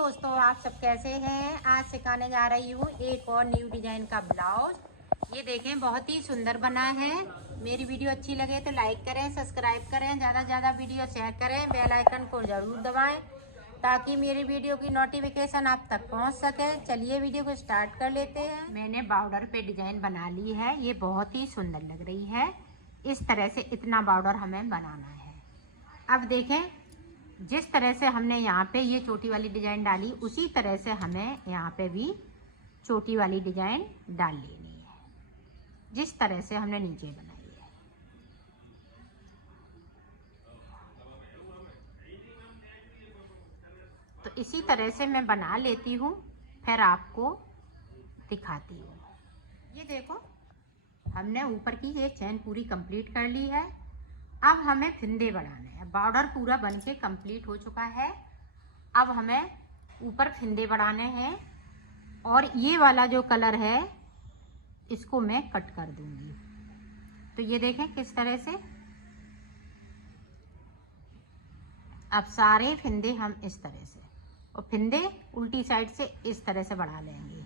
दोस्तों, आप सब कैसे हैं। आज सिखाने जा रही हूँ एक और न्यू डिजाइन का ब्लाउज। ये देखें, बहुत ही सुंदर बना है। मेरी वीडियो अच्छी लगे तो लाइक करें, सब्सक्राइब करें, ज़्यादा से ज़्यादा वीडियो शेयर करें, बेल आइकन को ज़रूर दबाएं ताकि मेरी वीडियो की नोटिफिकेशन आप तक पहुंच सके। चलिए वीडियो को स्टार्ट कर लेते हैं। मैंने बॉर्डर पे डिजाइन बना ली है। ये बहुत ही सुंदर लग रही है। इस तरह से इतना बॉर्डर हमें बनाना है। अब देखें, जिस तरह से हमने यहाँ पे ये चोटी वाली डिजाइन डाली, उसी तरह से हमें यहाँ पे भी चोटी वाली डिजाइन डाल लेनी है, जिस तरह से हमने नीचे बनाई है। तो इसी तरह से मैं बना लेती हूँ, फिर आपको दिखाती हूँ। ये देखो, हमने ऊपर की ये चैन पूरी कंप्लीट कर ली है। अब हमें फिंदे बढ़ाने हैं। बॉर्डर पूरा बन के कंप्लीट हो चुका है। अब हमें ऊपर फिंदे बढ़ाने हैं और ये वाला जो कलर है इसको मैं कट कर दूंगी। तो ये देखें किस तरह से। अब सारे फिंदे हम इस तरह से, और फिंदे उल्टी साइड से इस तरह से बढ़ा लेंगे।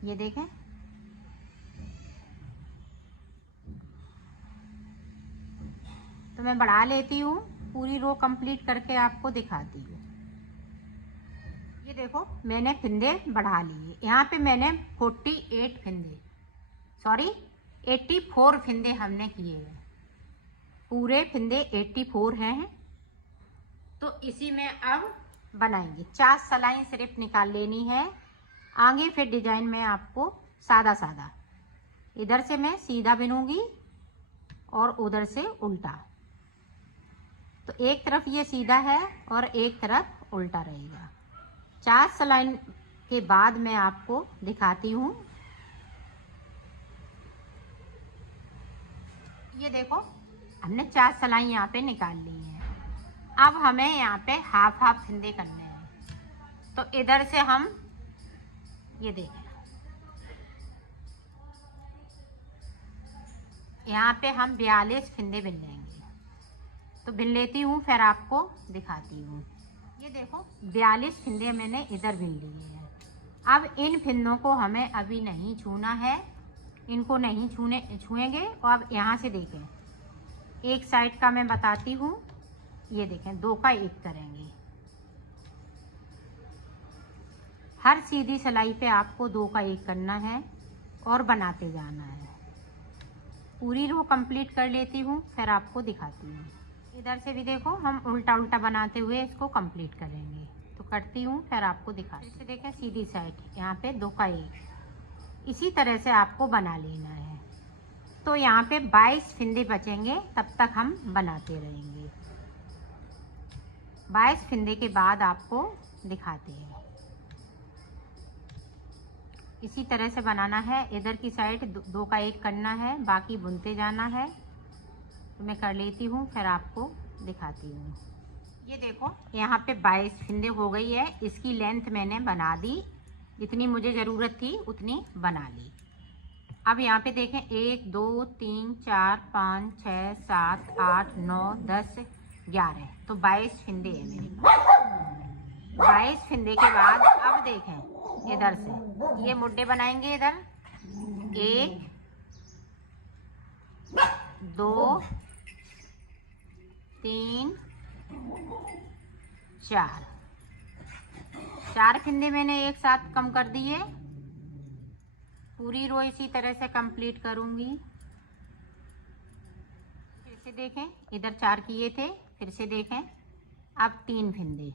ये देखें, तो मैं बढ़ा लेती हूँ, पूरी रो कंप्लीट करके आपको दिखाती हूँ। ये देखो, मैंने फिंदे बढ़ा लिए। यहाँ पे मैंने 48 फिंदे, सॉरी 84 फिंदे हमने किए हैं। पूरे फिंदे 84 हैं। तो इसी में अब बनाएंगे। 4 सलाई सिर्फ निकाल लेनी है। आगे फिर डिजाइन में आपको सादा सादा, इधर से मैं सीधा बिनूंगी और उधर से उल्टा। तो एक तरफ ये सीधा है और एक तरफ उल्टा रहेगा। 4 सलाई के बाद मैं आपको दिखाती हूँ। ये देखो, हमने 4 सलाई यहाँ पे निकाल ली है। अब हमें यहाँ पे हाफ हाफ फिंदे करने हैं। तो इधर से हम, ये देखें, यहाँ पे हम 42 फिंदे बिन लेंगे। तो बिन लेती हूँ, फिर आपको दिखाती हूँ। ये देखो, 42 फिंदे मैंने इधर बिन लिए हैं। अब इन फिंदों को हमें अभी नहीं छूना है, इनको नहीं छुएंगे। और अब यहाँ से देखें, एक साइड का मैं बताती हूँ। ये देखें, 2 का 1 करेंगे। हर सीधी सिलाई पे आपको 2 का 1 करना है और बनाते जाना है। पूरी रो कंप्लीट कर लेती हूँ, फिर आपको दिखाती हूँ। इधर से भी देखो, हम उल्टा उल्टा बनाते हुए इसको कंप्लीट करेंगे। तो करती हूँ, फिर आपको दिखाती हूँ। इसे देखें, सीधी साइड यहाँ पे 2 का 1, इसी तरह से आपको बना लेना है। तो यहाँ पे 22 फिंदे बचेंगे, तब तक हम बनाते रहेंगे। 22 फिंदे के बाद आपको दिखाते हैं। इसी तरह से बनाना है। इधर की साइड 2 का 1 करना है, बाकी बुनते जाना है। तो मैं कर लेती हूँ, फिर आपको दिखाती हूँ। ये देखो, यहाँ पे 22 फिंदे हो गई है। इसकी लेंथ मैंने बना दी, जितनी मुझे ज़रूरत थी उतनी बना ली। अब यहाँ पे देखें, 1 2 3 4 5 6 7 8 9 10 11, तो 22 फिंदे हैं मेरे पास। 22 फिंदे के बाद अब देखें, इधर से ये मुड्डे बनाएंगे। इधर 1 2 3 4 फिंदे मैंने एक साथ कम कर दिए। पूरी रो इसी तरह से कंप्लीट करूंगी। फिर से देखें, इधर 4 किए थे, फिर से देखें, अब 3 फिंदे,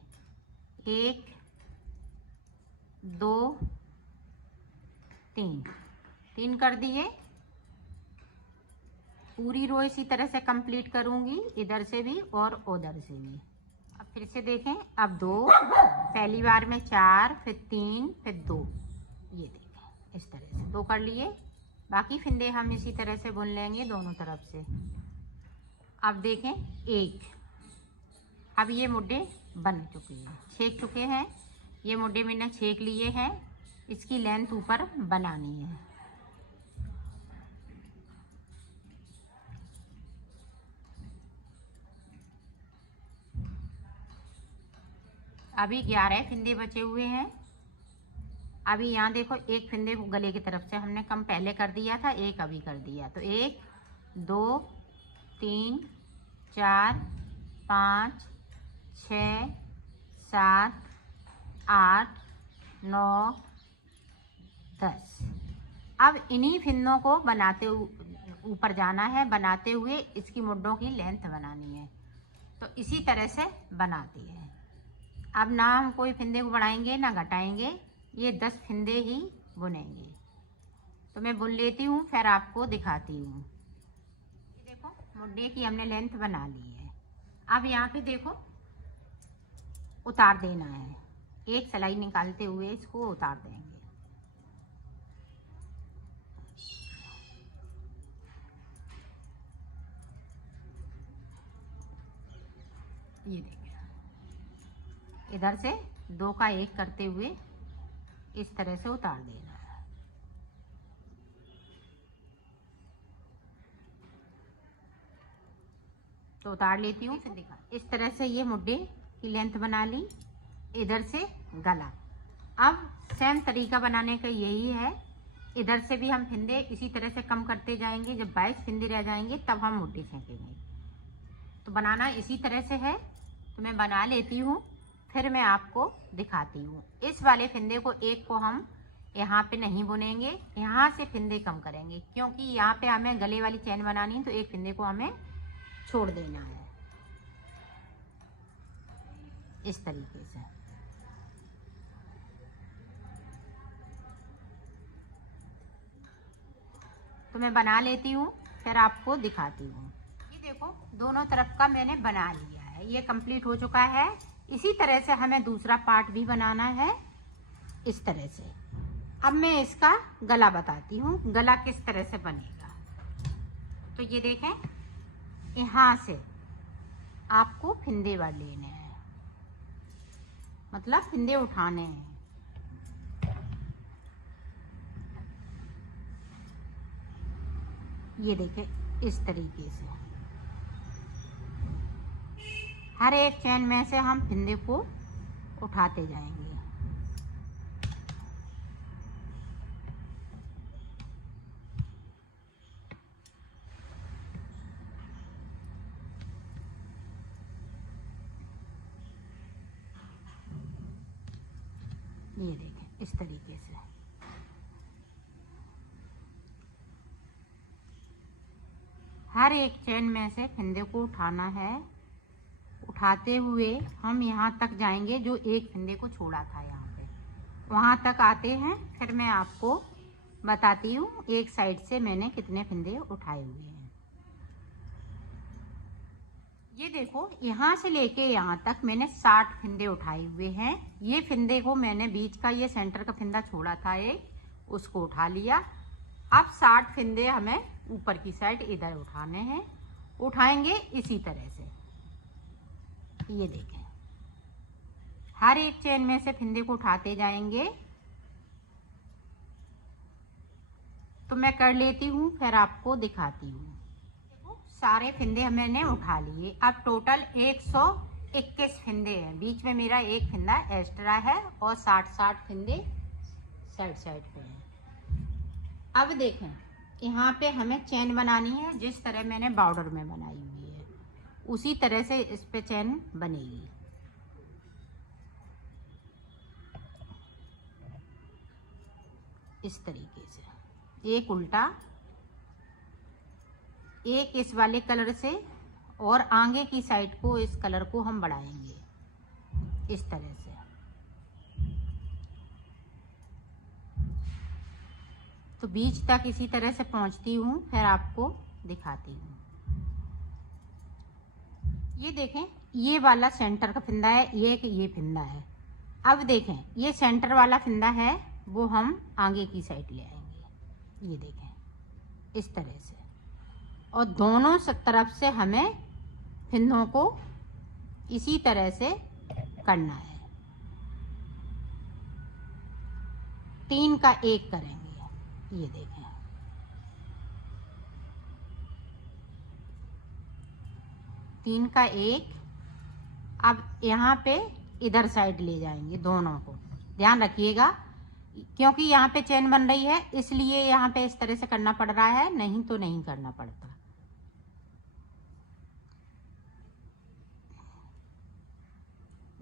1 2 3 कर दिए। पूरी रो इसी तरह से कंप्लीट करूंगी, इधर से भी और उधर से भी। अब फिर से देखें, अब 2, पहली बार में 4, फिर 3, फिर 2। ये देखें, इस तरह से 2 कर लिए। बाकी फिंदे हम इसी तरह से बुन लेंगे दोनों तरफ से। अब देखें, 1, अब ये मुड्डे बन चुके हैं, छेक चुके हैं। ये मुड्डे मैंने छेक लिए हैं। इसकी लेंथ ऊपर बनानी है। अभी 11 फंदे बचे हुए हैं। अभी यहाँ देखो, एक फंदे को गले की तरफ से हमने कम पहले कर दिया था, एक अभी कर दिया, तो 1 2 3 4 5 6 7 8 9 10। अब इन्हीं फिंदों को बनाते ऊपर जाना है, बनाते हुए इसकी मुड्ढों की लेंथ बनानी है। तो इसी तरह से बनाती है। अब ना हम कोई फिंदे को बढ़ाएंगे ना घटाएंगे, ये 10 फिंदे ही बुनेंगे। तो मैं बुन लेती हूँ, फिर आपको दिखाती हूँ। ये देखो, मुड्ढे की हमने लेंथ बना ली है। अब यहाँ पे देखो, उतार देना है। एक सिलाई निकालते हुए इसको उतार देंगे। ये देखिए, इधर से 2 का 1 करते हुए इस तरह से उतार देना है। तो उतार लेती हूँ, फिर दिखा। इस तरह से ये मुड्ढे की लेंथ बना ली, इधर से गला। अब सेम तरीका बनाने का यही है। इधर से भी हम फिंदे इसी तरह से कम करते जाएंगे। जब 22 फिंदे रह जाएंगे तब हम मुड्ढे फेंकेंगे। तो बनाना इसी तरह से है। तो मैं बना लेती हूँ, फिर मैं आपको दिखाती हूँ। इस वाले फिंदे को एक को हम यहाँ पे नहीं बुनेंगे, यहाँ से फिंदे कम करेंगे, क्योंकि यहाँ पे हमें गले वाली चैन बनानी है। तो एक फिंदे को हमें छोड़ देना है इस तरीके से। तो मैं बना लेती हूँ, फिर आपको दिखाती हूँ। ये देखो, दोनों तरफ का मैंने बना लिया है, ये कंप्लीट हो चुका है। इसी तरह से हमें दूसरा पार्ट भी बनाना है, इस तरह से। अब मैं इसका गला बताती हूँ, गला किस तरह से बनेगा। तो ये देखें, यहाँ से आपको फिंदे बढ़ लेने हैं, मतलब फिंदे उठाने हैं। ये देखें, इस तरीके से हर एक चैन में से हम फिंदे को उठाते जाएंगे। ये देखें, इस तरीके से। हर एक चैन में से फिंदे को उठाना है। उठाते हुए हम यहाँ तक जाएंगे, जो एक फिंदे को छोड़ा था यहाँ पे, वहाँ तक आते हैं। फिर मैं आपको बताती हूँ एक साइड से मैंने कितने फिंदे उठाए हुए हैं। ये देखो, यहाँ से लेके यहाँ तक मैंने 60 फिंदे उठाए हुए हैं। ये फिंदे को मैंने बीच का, ये सेंटर का फिंदा छोड़ा था एक, उसको उठा लिया। अब 60 फिंदे हमें ऊपर की साइड इधर उठाने हैं। उठाएंगे इसी तरह से। ये देखें, हर एक चेन में से फिंदे को उठाते जाएंगे। तो मैं कर लेती हूँ, फिर आपको दिखाती हूँ। देखो, सारे फिंदे मैंने उठा लिए। अब टोटल 121 फिंदे हैं। बीच में मेरा एक फिंदा एक्स्ट्रा है और 60 फिंदे साइड साइड पे हैं। अब देखें, यहाँ पे हमें चैन बनानी है, जिस तरह मैंने बॉर्डर में बनाई हुई है उसी तरह से इस पे चैन बनेगी। इस तरीके से एक उल्टा, एक इस वाले कलर से, और आगे की साइड को इस कलर को हम बढ़ाएंगे इस तरह से। तो बीच तक इसी तरह से पहुंचती हूँ, फिर आपको दिखाती हूँ। ये देखें, ये वाला सेंटर का फिंदा है, ये फिंदा है। अब देखें, ये सेंटर वाला फिंदा है, वो हम आगे की साइड ले आएंगे। ये देखें, इस तरह से। और दोनों तरफ से हमें फिंदों को इसी तरह से करना है। 3 का 1 करेंगे। ये देखें, 3 का 1। अब यहाँ पे इधर साइड ले जाएंगे दोनों को, ध्यान रखिएगा, क्योंकि यहाँ पे चेन बन रही है इसलिए यहाँ पे इस तरह से करना पड़ रहा है, नहीं तो नहीं करना पड़ता।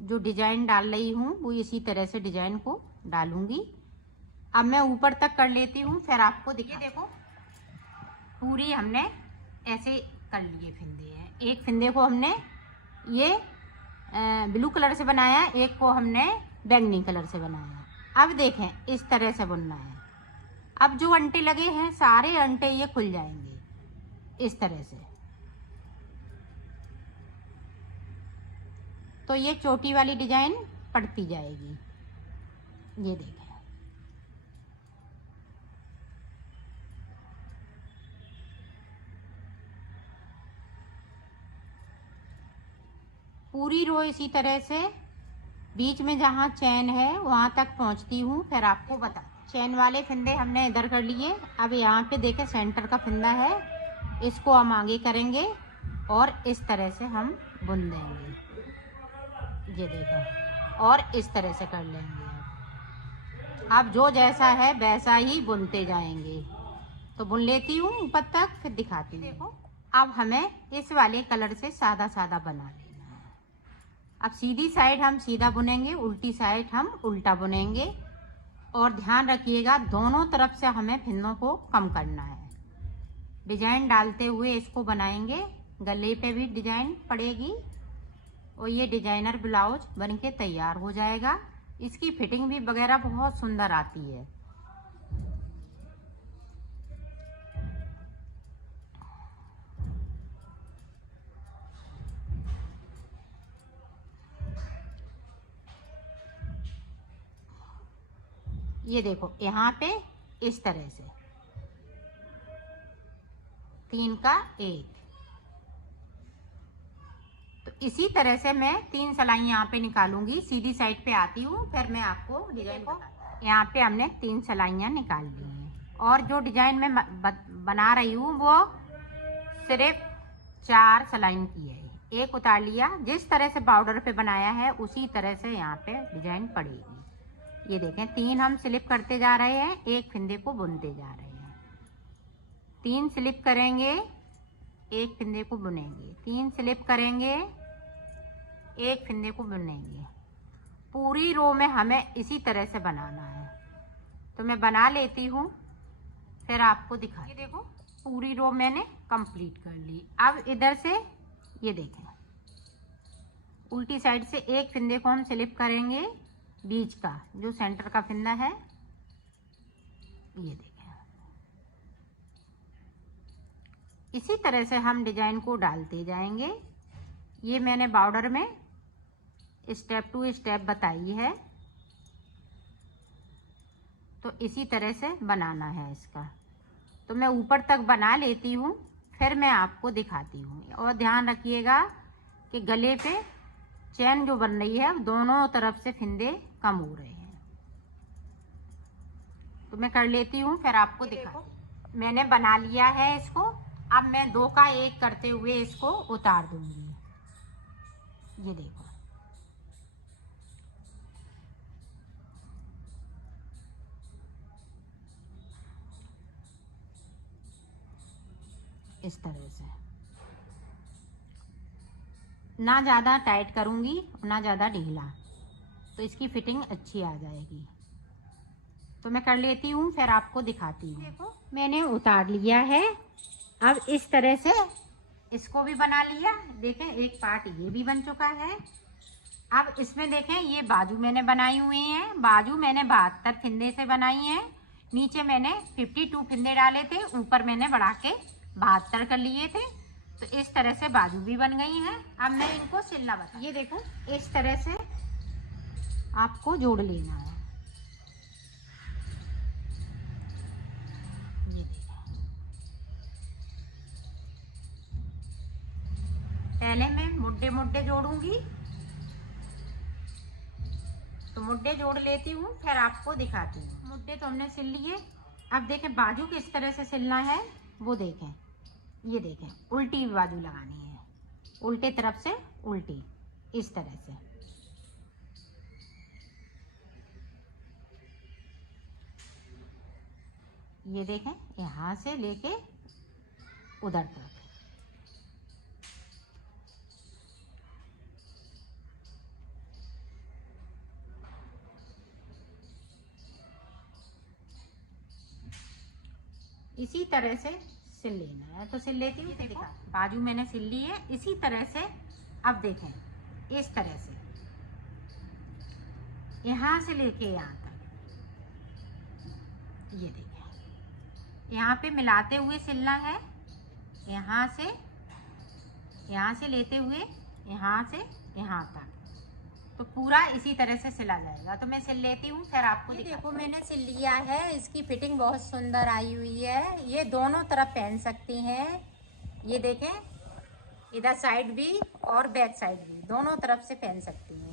जो डिजाइन डाल रही हूँ वो इसी तरह से डिजाइन को डालूंगी। अब मैं ऊपर तक कर लेती हूँ, फिर आपको दिखा। देखो पूरी हमने ऐसे कर लिए फिंदे हैं। एक फिंदे को हमने ये ब्लू कलर से बनाया, एक को हमने बैंगनी कलर से बनाया। अब देखें इस तरह से बुनना है। अब जो अंटे लगे हैं सारे अंटे ये खुल जाएंगे इस तरह से। तो ये चोटी वाली डिजाइन पड़ती जाएगी। ये देखें, पूरी रो इसी तरह से बीच में जहाँ चैन है वहां तक पहुंचती हूँ, फिर आपको बता। चैन वाले फिंदे हमने इधर कर लिए। अब यहाँ पे देखें सेंटर का फिंदा है, इसको हम आगे करेंगे और इस तरह से हम बुन देंगे। ये देखो, और इस तरह से कर लेंगे। अब जो जैसा है वैसा ही बुनते जाएंगे। तो बुन लेती हूँ ऊपर तक, फिर दिखाती हूँ। देखो अब हमें इस वाले कलर से सादा सादा बना लेना है। अब सीधी साइड हम सीधा बुनेंगे, उल्टी साइड हम उल्टा बुनेंगे। और ध्यान रखिएगा दोनों तरफ से हमें फिंदों को कम करना है। डिजाइन डालते हुए इसको बनाएंगे, गले पे भी डिजाइन पड़ेगी और ये डिजाइनर ब्लाउज बनके तैयार हो जाएगा। इसकी फिटिंग भी वगैरह बहुत सुंदर आती है। ये देखो यहाँ पे इस तरह से 3 का 1। तो इसी तरह से मैं 3 सिलाई यहाँ पे निकालूंगी। सीधी साइड पे आती हूँ, फिर मैं आपको डिजाइन बताती हूँ। यहाँ पे हमने 3 सिलाइयाँ निकाल ली हैं और जो डिजाइन में बना रही हूँ वो सिर्फ 4 सिलाई की है। एक उतार लिया, जिस तरह से बॉर्डर पे बनाया है उसी तरह से यहाँ पे डिजाइन पड़ेगी। ये देखें 3 हम स्लिप करते जा रहे हैं, एक फिंदे को बुनते जा रहे हैं। 3 स्लिप करेंगे, एक फिंदे को बुनेंगे, 3 स्लिप करेंगे, एक फिंदे को बुनेंगे। पूरी रो में हमें इसी तरह से बनाना है। तो मैं बना लेती हूँ, फिर आपको दिखा। ये देखो पूरी रो मैंने कंप्लीट कर ली। अब इधर से ये देखें उल्टी साइड से एक फिंदे को हम स्लिप करेंगे, बीच का जो सेंटर का फिंदा है। ये देखें इसी तरह से हम डिजाइन को डालते जाएंगे। ये मैंने बॉर्डर में स्टेप टू स्टेप बताई है, तो इसी तरह से बनाना है इसका। तो मैं ऊपर तक बना लेती हूँ, फिर मैं आपको दिखाती हूँ। और ध्यान रखिएगा कि गले पे चैन जो बन रही है दोनों तरफ से फिंदे कम हो रहे हैं। तो मैं कर लेती हूँ, फिर आपको दिखाती। मैंने बना लिया है इसको। अब मैं 2 का 1 करते हुए इसको उतार दूंगी। ये देखो इस तरह से, ना ज़्यादा टाइट करूँगी ना ज़्यादा ढीला, तो इसकी फिटिंग अच्छी आ जाएगी। तो मैं कर लेती हूँ, फिर आपको दिखाती हूँ। देखो मैंने उतार लिया है। अब इस तरह से इसको भी बना लिया। देखें एक पार्ट ये भी बन चुका है। अब इसमें देखें ये बाजू मैंने बनाई हुई हैं। बाजू मैंने 72 फिंदे से बनाई हैं। नीचे मैंने 52 फिंदे डाले थे, ऊपर मैंने बढ़ा के 72 कर लिए थे। तो इस तरह से बाजू भी बन गई हैं। अब मैं इनको सिलना बता। ये देखो इस तरह से आपको जोड़ लेना है। ये देखो पहले मैं मुड्डे मुड्डे जोड़ूंगी, तो तो मुड्डे जोड़ लेती हूँ, फिर आपको दिखाती हूँ। मुड्डे तो हमने सिल लिए। अब देखें बाजू किस तरह से सिलना है वो देखें। ये देखें उल्टी बाजू लगानी है, उल्टे तरफ से उल्टी, इस तरह से। ये देखें यहाँ से लेके उधर तक। इसी तरह से सिल लेना है, तो सिल लेती हूँ। देखो बाजू मैंने सिल ली है इसी तरह से। अब देखें इस तरह से यहाँ से लेके यहाँ तक। ये देखें यहाँ पे मिलाते हुए सिलना है, यहाँ से लेते हुए यहाँ से यहाँ तक, तो पूरा इसी तरह से सिला जाएगा। तो मैं सिल लेती हूँ, फिर आपको देखो मैंने सिल लिया है। इसकी फिटिंग बहुत सुंदर आई हुई है। ये दोनों तरफ पहन सकती हैं। ये देखें इधर साइड भी और बैक साइड भी, दोनों तरफ से पहन सकती हैं।